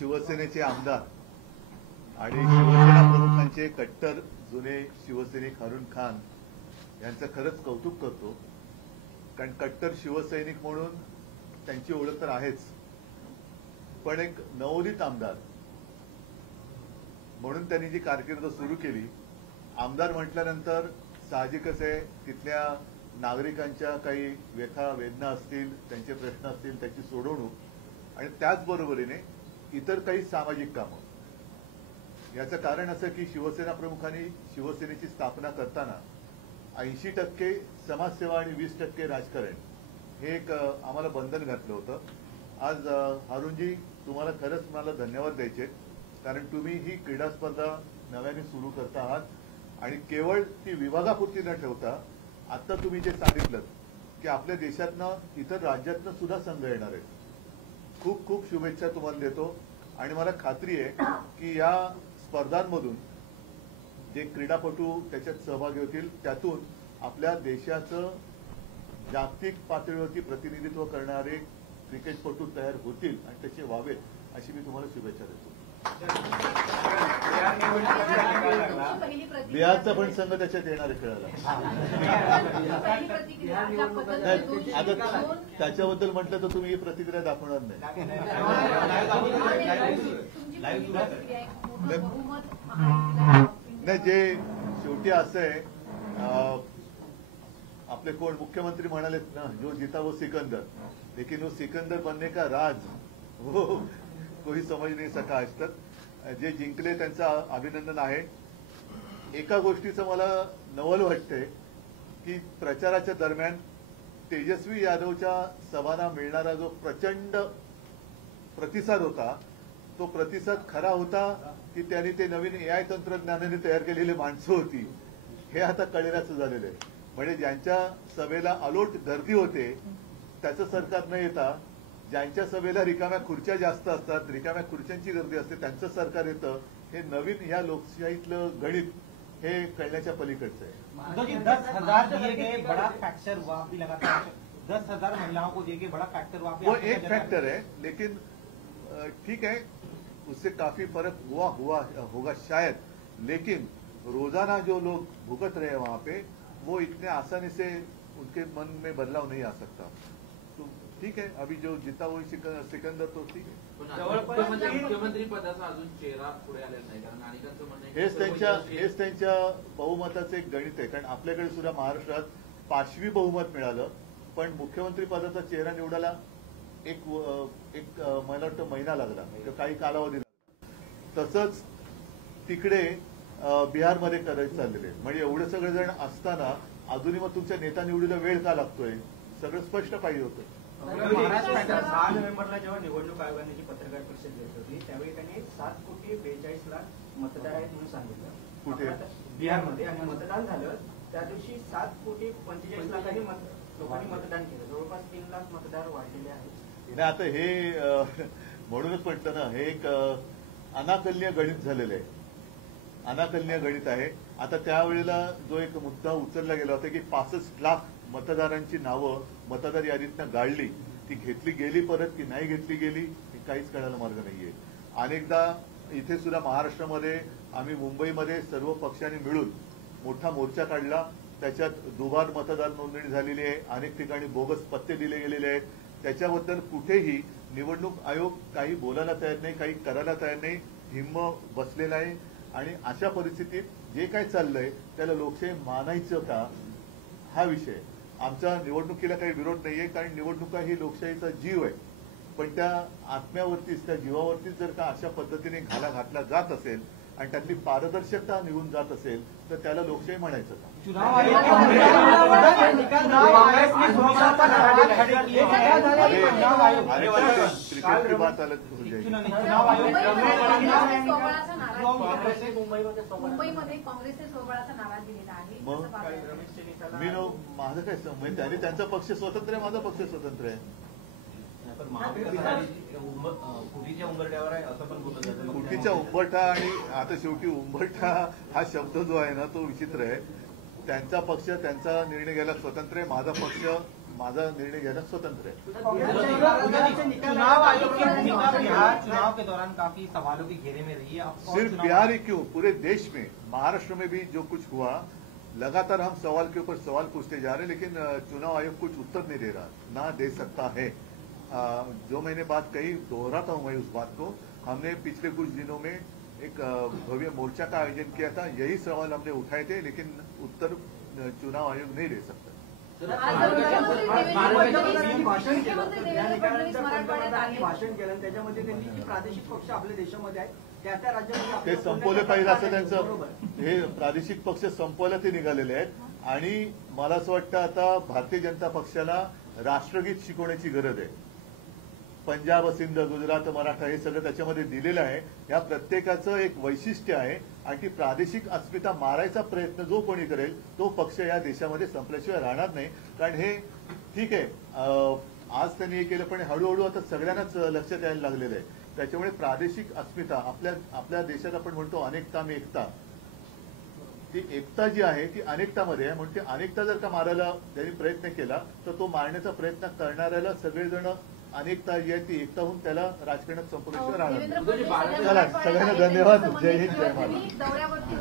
शिवसेनेचे आमदार आणि शिवसेना प्रमुखांचे कट्टर जुने शिवसैनिक हारून खान यांचं खरंच कौतुक करतो. कारण कट्टर शिवसैनिक म्हणून त्यांची ओळख तर आहेच, पण एक नवोदित आमदार म्हणून त्यांनी जी कारकीर्द सुरू केली. आमदार म्हटल्यानंतर साहजिकच आहे तिथल्या नागरिकांच्या काही व्यथा वेदना असतील, त्यांचे प्रश्न असतील, त्याची सोडवणूक आणि त्याचबरोबरीने इतर काही सामाजिक कामं. याचं कारण असं की शिवसेना प्रमुखांनी शिवसेनेची स्थापना करताना 80% समाजसेवा आणि 20% राजकारण हे एक आम्हाला बंधन घातलं होतं. आज हारूनजी तुम्हाला खरंच मला धन्यवाद द्यायचे, कारण तुम्ही ही क्रीडा स्पर्धा नव्याने सुरू करता आहात आणि केवळ ती विभागापुरती न ठेवता आता तुम्ही जे सांगितलं की आपल्या देशातनं इतर राज्यातनं सुद्धा संघ येणार आहेत. खूप खूप शुभेच्छा तुम्हाला देतो आणि मला खात्री आहे की या स्पर्धांमधून जे क्रीडापटू त्याच्यात सहभागी होतील त्यातून आपल्या देशाचं जागतिक पातळीवरती प्रतिनिधित्व करणारे क्रिकेटपटू तयार होतील आणि त्याचे व्हावेत अशी मी तुम्हाला शुभेच्छा देतो. बिहारचा पण संघ त्याच्यात येणार आहे खेळायला. आता त्याच्याबद्दल म्हटलं तर तुम्ही ही प्रतिक्रिया दाखवणार नाही. नाही, जे शेवटी असं आहे, आपले कोण मुख्यमंत्री म्हणालेत ना, जो जीता वो सिकंदर, लेकिन वो सिकंदर बनने का राज वो कोई समज नाही सका आज तक. जे जिंकले त्यांचं अभिनंदन आहे. एका गोष्टीचं मला नवल वाटतंय की प्रचाराच्या दरम्यान तेजस्वी यादवच्या सभांना मिळणारा जो प्रचंड प्रतिसाद होता, तो प्रतिसाद खरा होता की त्यांनी ते नवीन AI तंत्रज्ञानाने तयार केलेली माणसं होती हे आता कळेनाचं झालेलं आहे. म्हणजे ज्यांच्या सभेला अलोट गर्दी होते त्याचं सरकार न येता ज्यांच्या सभेला रिकाम्या खुर्च्या जास्त असतात, रिकाम्या खुर्च्यांची गर्दी असते, त्यांचं सरकार येतं. हे नवीन या लोकशाहीतलं गणित हे कळण्याच्या पलीकडचं आहे. 10,000 दिए गए बड़ा फैक्टर हुआ भी लगातार 10,000 महिलाओं को दिए गए बड़ा फैक्टर हुआ. वो एक फैक्टर है, लेकिन ठीक है उससे काफी फर्क होगा शायद, लेकिन रोजाना जो लोग भुगत रहे हैं वहां पे वो इतने आसानी से उनके मन में बदलाव नहीं आ सकता. तो ठीक है, अभी जो जीता वो सिकंदर तो ठीक है. मुख्यमंत्री पदाचा अजून चेहरा पुढे आलेला नाही, कारण अनेकांचं म्हणणं हेच त्यांच्या बहुमताचं एक गणित आहे. कारण आपल्याकडे सुद्धा महाराष्ट्रात 5वी बहुमत मिळालं, पण मुख्यमंत्री पदाचा चेहरा निवडायला एक मला वाटतं महिना लागला, काही कालावधी लागला. तसंच तिकडे बिहारमध्ये करायचं चाललेले. म्हणजे एवढे सगळे जण असताना अजूनही मग तुमच्या नेता निवडीला वेळ का लागतोय, सगळं स्पष्ट पाहिजे होतं. महाराष्ट्रात 6 नोव्हेंबरला जेव्हा निवडणूक आयोगाने जी पत्रकार परिषद घेतली होती त्यावेळी त्यांनी 7,42,00,000 मतदार आहेत म्हणून सांगितलं. कुठे? बिहारमध्ये. आणि मतदान झालं त्या दिवशी 7,45,00,000 लोकांनी मतदान केलं. जवळपास 3 लाख मतदार वाढलेले आहेत. नाही, आता हे म्हणूनच म्हटलं ना, हे एक अनाकलनीय गणित झालेलं आहे. अनाकलनीय गणित आहे. आता त्यावेळेला जो एक मुद्दा उचलला गेला होता की 65 लाख मतदारांची नावं मतदार यादीतनं गाळली, ती घेतली गेली परत की नाही घेतली गेली हे काहीच कळायला मार्ग नाहीये. अनेकदा इथे सुद्धा महाराष्ट्रामध्ये आम्ही मुंबईमध्ये सर्व पक्षांनी मिळून मोठा मोर्चा काढला. त्याच्यात दुबार मतदार नोंदणी झालेली आहे, अनेक ठिकाणी बोगस पत्ते दिले गेलेले आहेत. त्याच्याबद्दल कुठेही निवडणूक आयोग काही बोलायला तयार नाही, काही करायला तयार नाही. हिम्म बसलेला आहे आणि अशा परिस्थितीत जे काय चाललंय त्याला लोकशाही मानायचं का हा विषय. आमचा निवडणुकीला काही विरोध नाहीये, कारण निवडणुका ही लोकशाहीचा जीव आहे. पण त्या आत्म्यावरतीच, त्या जीवावरतीच जर का अशा पद्धतीने घाला घातला जात असेल आणि त्यातली पारदर्शकता निघून जात असेल तर त्याला लोकशाही म्हणायचं का? क्रिकेट की बात अलग हो जाएगी. मुंबईमध्ये काँग्रेसने स्वबळाचा नारा दिलेला आहे. मी माझं काय म्हणजे त्यांनी त्यांचा पक्ष स्वतंत्र आहे, माझा पक्ष स्वतंत्र आहे. कुटीच्या उंबरठ्यावर आहे असं पण बोललं जातं. कुटीच्या उंबरठा आणि आता शेवटी उंबरठा हा शब्द जो आहे ना तो विचित्र आहे. त्यांचा पक्ष त्यांचा निर्णय घ्यायला स्वतंत्र आहे, माझा पक्ष माझा निर्णय घेणं स्वतंत्र आहे. चुनाव आयोग की भूमिका बिहार चुनाव के दौरान काफी सवालों के घेरे में रही है। सिर्फ बिहार ही क्यों, पूरे देश में, महाराष्ट्र में भी जो कुछ हुआ, लगातार हम सवाल के ऊपर सवाल पूछते जा रहे हैं, लेकिन चुनाव आयोग कुछ उत्तर नहीं दे रहा, ना दे सकता है। जो मैंने बात कही दोहराता हूं मैं उस बात को। हमने पिछले कुछ दिनों में एक भव्य मोर्चा का आयोजन किया था, यही सवाल हमने उठाए थे, लेकिन उत्तर चुनाव आयोग नहीं दे सकता। भाषण केलं त्याच्यामध्ये त्यांनी जी प्रादेशिक पक्ष आपल्या देशामध्ये आहेत त्या राज्यामध्ये ते संपवले पाहिजे असं त्यांचं, हे प्रादेशिक पक्ष संपवायला ते निघालेले आहेत। आणि मला असं वाटतं आता भारतीय जनता पक्षाला राष्ट्रगीत शिकवण्याची गरज आहे। पंजाब, सिंध, गुजरात, मराठा हे सगळं त्याच्यामध्ये दिलेलं आहे। या प्रत्येकाचं एक वैशिष्ट्य आहे आणि ती प्रादेशिक अस्मिता मारायचा प्रयत्न जो कोणी करेल तो पक्ष या देशामध्ये संपल्याशिवाय राहणार नाही। कारण हे ठीक आहे, आज त्यांनी हे केलं, पण हळूहळू आता सगळ्यांनाच लक्षात यायला लागलेलं आहे। त्याच्यामुळे प्रादेशिक अस्मिता, आपल्या देशात आपण म्हणतो अनेकता में एकता, ती एकता जी आहे ती अनेकतामध्ये आहे। म्हणून ती अनेकता जर का मारायला त्यांनी प्रयत्न केला तर तो मारण्याचा प्रयत्न करणाऱ्याला सगळेजण अनेकता जी आहे ती एकता होऊन त्याला राजकारणात संपल्याशिवाय राहणार नाही। चला, सगळ्यांना धन्यवाद। जय हिंद, जय महाराष्ट्र। दौऱ्यावरती